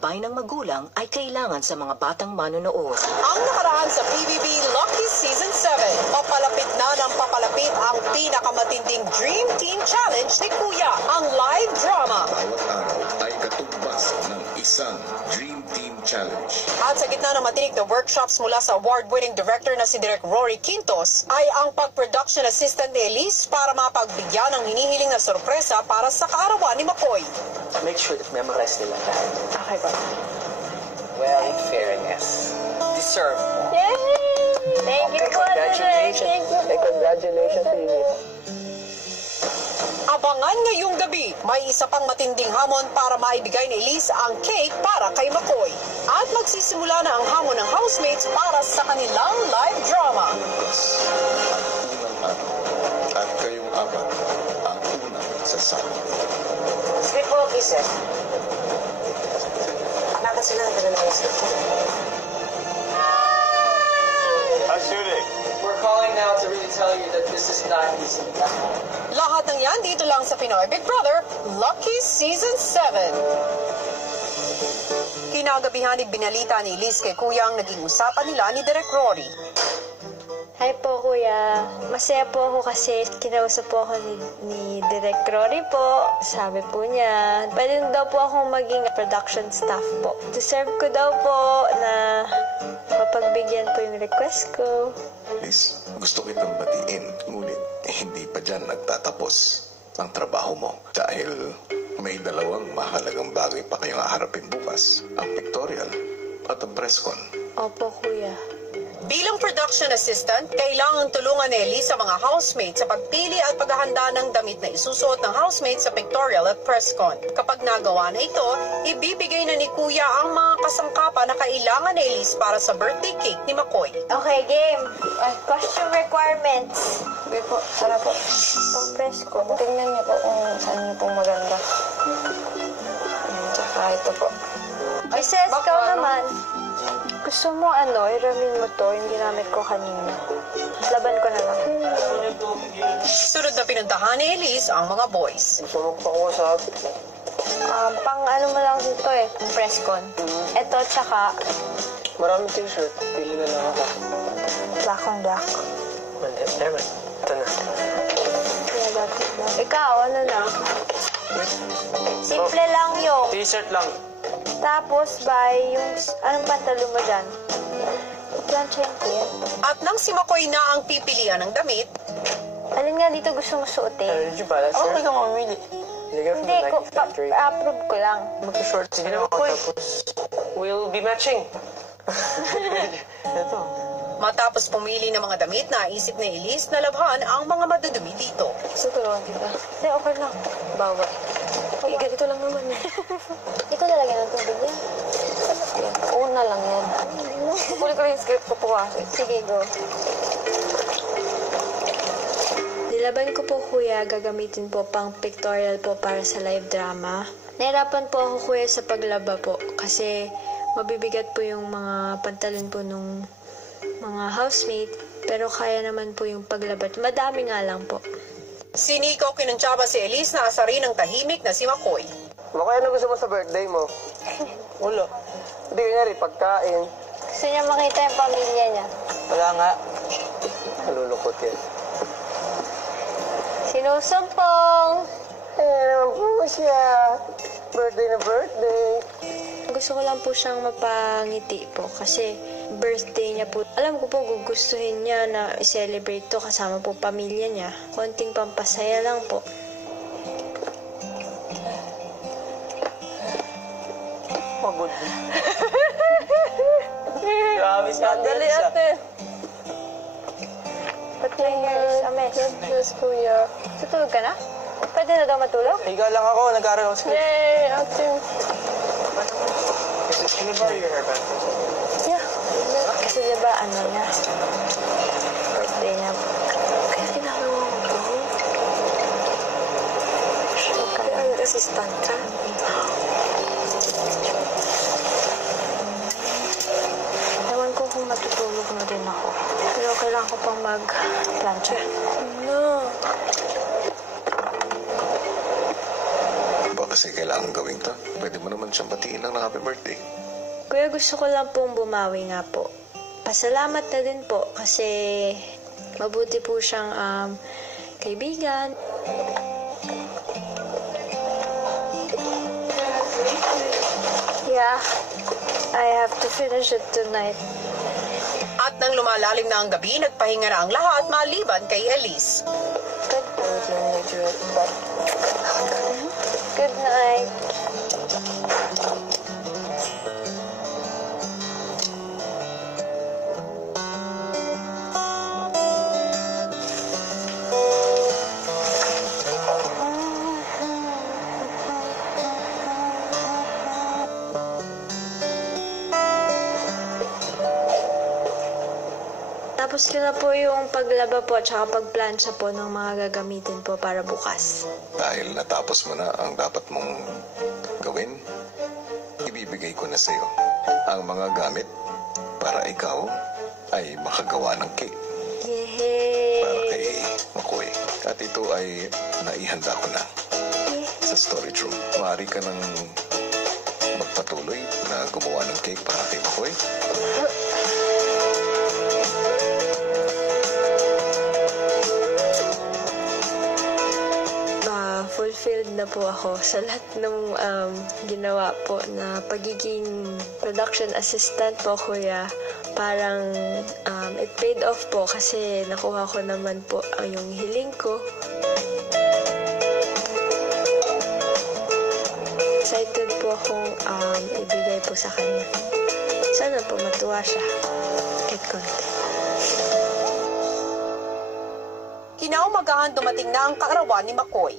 gabay ng magulang ay kailangan sa mga batang manonood. Ang nakaraan sa PBB Lucky Season 7, papalapit na ng papalapit ang pinakamatinding Dream Team Challenge ni Kuya, ang live drama. Bawat araw ay katumbas ng isang Dream Team Challenge. At sa gitna ng matinik na workshops mula sa award-winning director na si Direk Rory Quintos, ay ang pag-production assistant ni Elise para mapagbigyan ng hinihiling na sorpresa para sa kaarawan ni McCoy. Make sure that memorize nila lahat. Okay ba? Well, in fairness, deserve mo. Yay! Thank you po, Direk. Thank you po. Congratulations, Elise. Abangan ngayong gabi, may isa pang matinding hamon para maibigay ni Elise ang cake para kay McCoy. At magsisimula na ang hamon ng housemates para sa kanilang live drama. Ang unang araw at kayong apat ang unang sasama. Sige po, kisses. Bakit sila nagdala sa shooting. We're calling now to really tell you that this is not easy. Lahat ng yan dito lang sa Pinoy Big Brother, Lucky Season 7. Kinagabihan binalita ni Elise kay Kuya ang naging usapan nila ni Direk Rory. Hi po, Kuya. Masaya po ako kasi kinausap po ako ni Direk Rory po. Sabi po niya, pwede daw po akong maging production staff po. Deserve ko daw po na mapagbigyan po yung request ko. Liz, gusto kitang batiin, ngunit hindi pa dyan nagtatapos ang trabaho mo dahil may dalawang mahalagang bagay pa kayong haharapin bukas, ang pictorial at ang press con. Opo, Kuya. Bilang production assistant, kailangan tulungan ni Elise sa mga housemates sa pagpili at paghahanda ng damit na isusuot ng housemates sa pictorial at press con. Kapag nagawa na ito, ibibigay na ni Kuya ang mga kasangkapan na kailangan ni Elise para sa birthday cake ni McCoy. Okay, game. Costume requirements. Sige po, tara po. Pang press ko. Tingnan niyo po kung saan niyo po maganda. Tsaka ito po. Ay, sis, ikaw naman. Gusto mo iramin mo to, yung ginamit ko kanina. Laban ko na lang. Sunod na pinuntahan ni Elise ang mga boys. Gusto mo pakusap? Pang mo lang dito press con. Ito, tsaka Maraming t-shirt. Pili na lang ako. black on black. Never. Ito na. Ikaw, ano na? Simple lang yung. T-shirt lang. Tapos, yung, anong pantalon mo dyan? Planchain ko yan. At nang si McCoy na ang pipilian ng damit, Alin nga dito gusto mo suotin? Did you buy that shirt? Okay ka mamili. Hindi, approve ko lang. Mag-short. Sige na ako. Tapos, we'll be matching. Ito. matapos pumili ng mga damit, naisip ni Elise na labhan ang mga madudumi dito. Gusto tulungan kita. Hindi, okay lang. Bawal. Okay, ganito lang naman eh. Ikaw lalagyan ng tubig yan. Una lang yan. Huli ko rin yung script ko po kasi. Sige, go. Nilaban ko po, kuya, gagamitin po pang pictorial po para sa live drama. Nahirapan po ako, kuya, sa paglaba po kasi mabibigat po yung mga pantalon po nung mga housemate, pero kaya naman po yung paglabat. Madami nga lang po. Si Nico kinuntsaba si Elise na asarin ng tahimik na si McCoy. Baka ano gusto mo sa birthday mo? Wala. Hindi kanyari, pagkain. Gusto niya makita yung pamilya niya. Wala nga. Nalulungkot yan. Sinusumpong! Naman po siya. Birthday na birthday. Gusto ko lang po siyang mapangiti po kasi birthday niya po. Alam ko po gugustuhin niya na i-celebrate to kasama po pamilya niya. Konting pampasaya lang po. Pagod. Grabe sa Dali ate. Ba't may hair is a mess? Yes, kuya. Tutulog ka na? Pwede na daw matulog? Higa lang ako, nag-aaral ako sa... Yay, ate. Can you borrow your hairband? Yeah. Kasi diba ano niya? Birthday niya po. Kaya ginagawa mo po. Kaya ang assistant ka. Ewan ko kung matutulog na din ako. Pero kailangan ko pang mag-plancha. No. Baka kasi kailangan gawin to. Pwede mo naman siyang batiin ng happy birthday. Kuya, gusto ko lang pong bumawi nga po. Pasalamat na din po kasi mabuti po siyang kaibigan. Yeah, I have to finish it tonight. At nang lumalalim na ang gabi, nagpahinga na ang lahat maliban kay Elise. Good night. Tapos ko na po yung paglaba po at saka pagplansya po ng mga gagamitin po para bukas. Dahil natapos mo na ang dapat mong gawin, ibibigay ko na sa iyo ang mga gamit para ikaw ay makagawa ng cake. Yehey! Para kay Makoy. At ito ay naihanda ko na sa storage room. Maaari ka nang magpatuloy na gumawa ng cake para kay Makoy. Fulfilled na po ako sa lahat ng ginawa po na pagiging production assistant po, kuya. Parang it paid off po kasi nakuha ko naman po yung hiling ko. Excited po akong ibigay po sa kanya. Sana po matuwa siya kahit konti. Kinaumagahan dumating na ang kaarawan ni Makoy.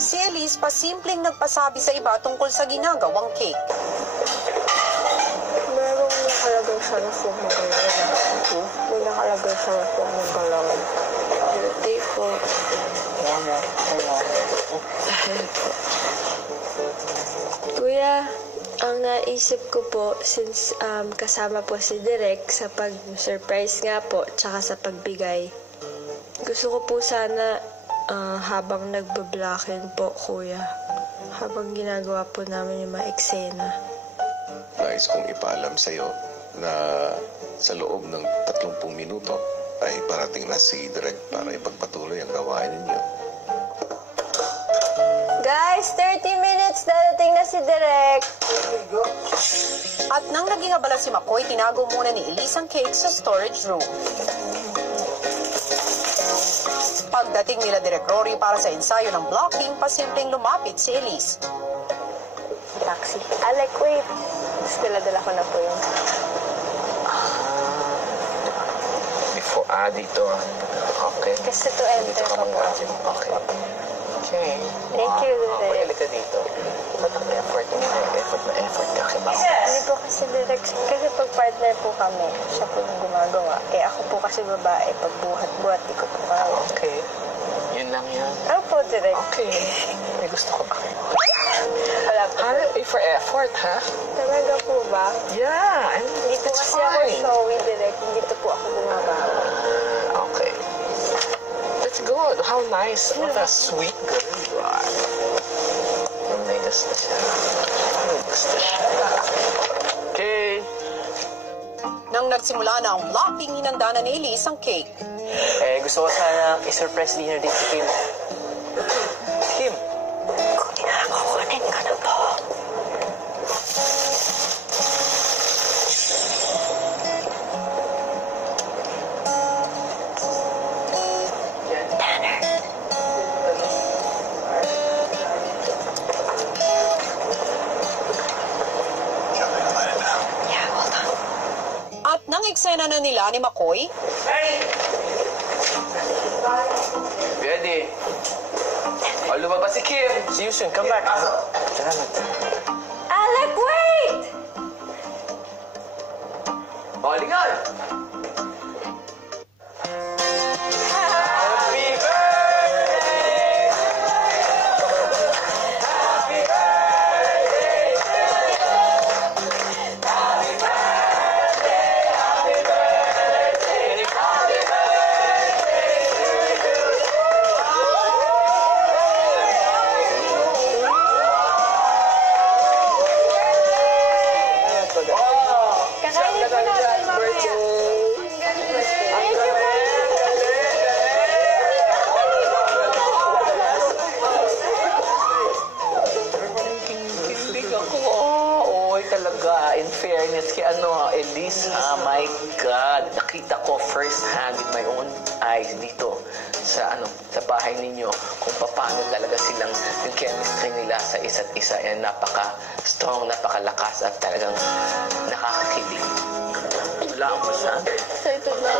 Si Elise pasimpleng nagpasabi sa iba tungkol sa ginagawang cake. Merong nakalagay sa phone ng galawan. May nakalagay sa phone ng galawan. Birthday po. Kuya, ang naisip ko po, since kasama po si Direk sa pag-surprise nga po, tsaka sa pagbigay, gusto ko po sana habang nagbablocking po, kuya, habang ginagawa po namin yung mga eksena. Nais kong ipaalam sa iyo na sa loob ng 30 minuto ay parating na si Direk para ipagpatuloy ang gawain ninyo. Guys, 30 minutes, dadating na si Direk. At nang naging abala si Makoy, tinago muna ni Elise ang cake sa storage room. Pagdating nila Direk Rory para sa ensayo ng blocking, pasimpleng lumapit si Elise. Taxi. Alec, wait. Dala ko na po yung... Before, dito. Okay. Kasi to enter Dito ka ko po. mag-project. Okay. Okay. Thank you, Direk. Pagkali ka dito. Ba't ang effort ka kay Mako? Hindi po kasi Direk. Kasi pag partner po kami, siya po yung gumagawa. Eh ako po kasi babae. Pag buhat-buhat, di ko po kaya. Okay. Yun lang yan. Ano po, Direk? Okay. May gusto ko ba? Wala po. Pay for effort, ha? Talaga po ba? Yeah. Hindi po It's kasi ako fine. showy, Direk. Hindi po ako gumagawa. Okay. That's good. How nice. What a sweet girl you are. May gusto siya. May gusto siya. Okay. Nang nagsimula na ang blocking, hinanda na ni Elise ang cake. Gusto ko sana i-surprise dinner dito si Kim. Kim! Kukunin ka na po. At nang eksena na nila ni Makoy, Ready? O, lumabas si Kim. See you soon. Come back. Salamat. Alec, wait! O, lingon! fairness kay Elise, my God, nakita ko first hand with my own eyes dito sa sa bahay ninyo kung paano talaga silang yung chemistry nila sa isa't isa. Yan, napaka-strong, napakalakas at talagang nakakakilig. Wala akong masabi. Excited na.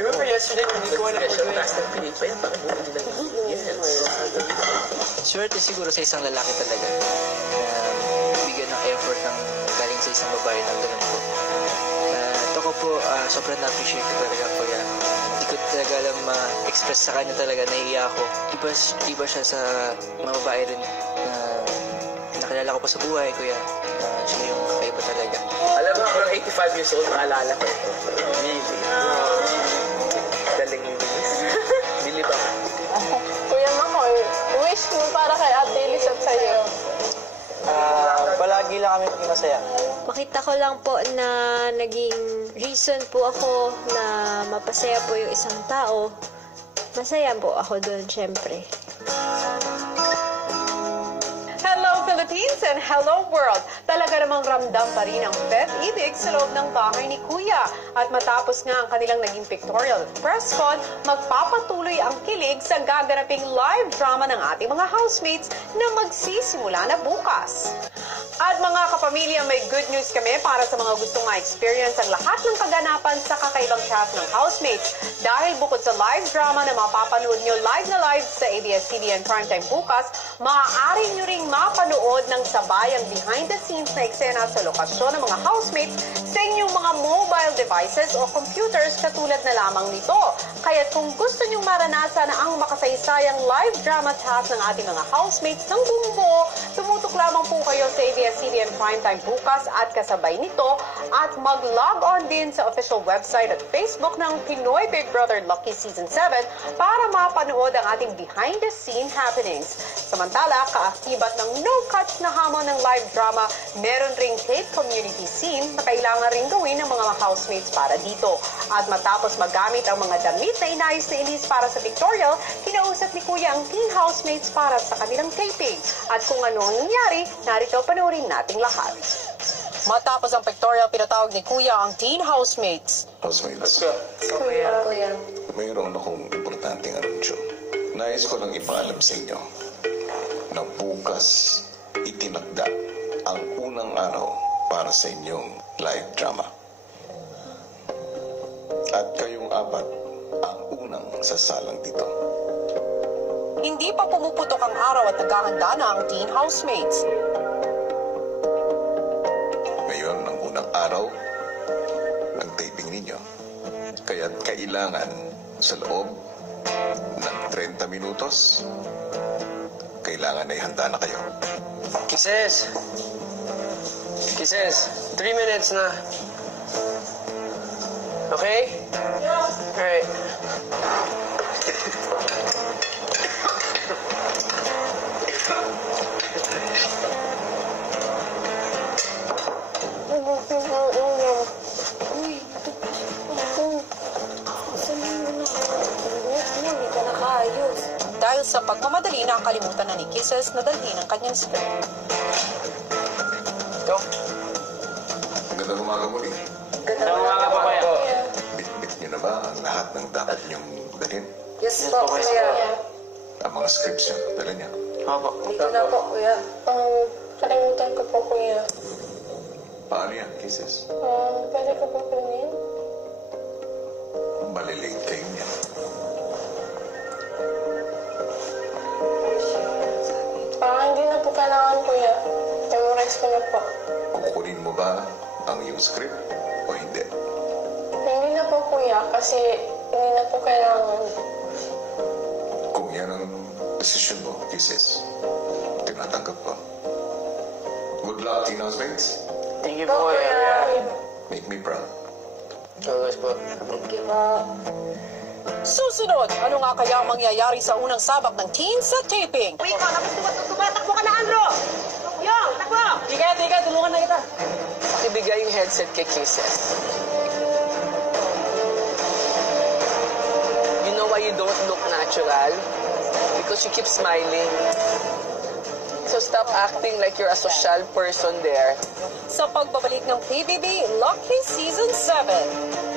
Remember yesterday when we go on a podcast ng Pilipay, parang hindi lang. Swerte siguro sa isang lalaki talaga na bigyan ng effort ng galing sa isang babae ng ganun po. At ako po, sobrang na-appreciate ko talaga po yan. Hindi ko talaga alam ma-express sa kanya talaga, naiiyak ako. Iba siya sa mga babae rin na nakilala ko pa sa buhay, kuya. Siya yung kakaiba talaga. Alam mo, ako 85 years old, maalala ko ito. Really? Galing ni Denise. Believe ako. Kuya Makoy, wish mo para kay Ate Elise at sa'yo. Palagi lang kami maging masaya. Makita ko lang po na naging reason po ako na mapasaya po yung isang tao. Masaya po ako doon, syempre. Hello Philippines and hello world! Talaga namang ramdam pa rin ang pet-ibig sa loob ng bahay ni Kuya. At matapos nga ang kanilang naging pictorial at press con, magpapatuloy ang kilig sa gaganaping live drama ng ating mga housemates na magsisimula na bukas. At mga kapamilya, may good news kami para sa mga gustong ma-experience ang lahat ng kaganapan sa kakaibang cast ng housemates. Dahil bukod sa live drama na mapapanood nyo live na live sa ABS-CBN Primetime bukas, maaari nyo ring mapanood ng sabayang behind-the-scenes na eksena sa lokasyon ng mga housemates sa inyong mga mobile devices o computers katulad na lamang nito. Kaya't kung gusto nyong maranasan ang makasaysayang live drama cast ng ating mga housemates ng buong buo, tumutok lamang po kayo sa ABS-CBN Primetime bukas at kasabay nito at mag-log on din sa official website at Facebook ng Pinoy Big Brother Lucky Season 7 para mapanood ang ating behind-the-scene happenings. Samantala, kaakibat ng no-cuts na hamon ng live drama, meron ring tape community scene na kailangan ring gawin ng mga housemates para dito. At matapos magamit ang mga damit na inayos na Elise para sa pictorial, kinausap ni Kuya ang teen housemates para sa kanilang taping. At kung ano ang nangyari, narito panoorin nating lahat. Matapos ang pictorial, pinatawag ni Kuya ang teen housemates. Housemates, Kuya. mayroon akong importanteng anunsyo. Nais ko lang ipaalam sa inyo na bukas itinakda ang unang araw para sa inyong live drama. At kayong apat ang unang sasalang dito. Hindi pa pumuputok ang araw at naghahanda na ang teen housemates. Ngayon ang unang araw ng taping ninyo. Kaya't kailangan sa loob ng 30 minutos, kailangan ay handa na kayo. Kisses! Kisses! 3 minutes na. Okay? Yeah. Alright. Dahil sa pagmamadali, nakalimutan na ni Kisses na dalhin ang kanyang script. Go. Magandang umaga muli. Magandang umaga po kayo. Bit-bit nyo na ba ang lahat ng dapat nyong dalhin? Yes po, Kuya. Ang mga scripts nyo, dala niya. Opo. Dito na po, Kuya. Kalimutan ko po, Kuya. Paano yan, Kisses? Pwede ko po kunin? Malilate kayo niyan. Hindi na po kailangan, Kuya. Memorize ko na po. Kukunin mo ba ang iyong script o hindi? Hindi na po, Kuya, kasi hindi na po kailangan. Kung yan ang desisyon mo, Kisses, tinatanggap ko. Good luck, teen housemates. Thank you po, Kuya. Make me proud. Always po. Thank you po. Susunod, ano nga kaya ang mangyayari sa unang sabak ng teen sa taping? Uy, ikaw, takbo ka na, Andro! Yung, takbo! Tiga, tulungan na kita. Ibigay yung headset kay Kisses. You know why you don't look natural? Because you keep smiling. So stop acting like you're a social person there. Sa pagbabalik ng PBB Lucky Season 7.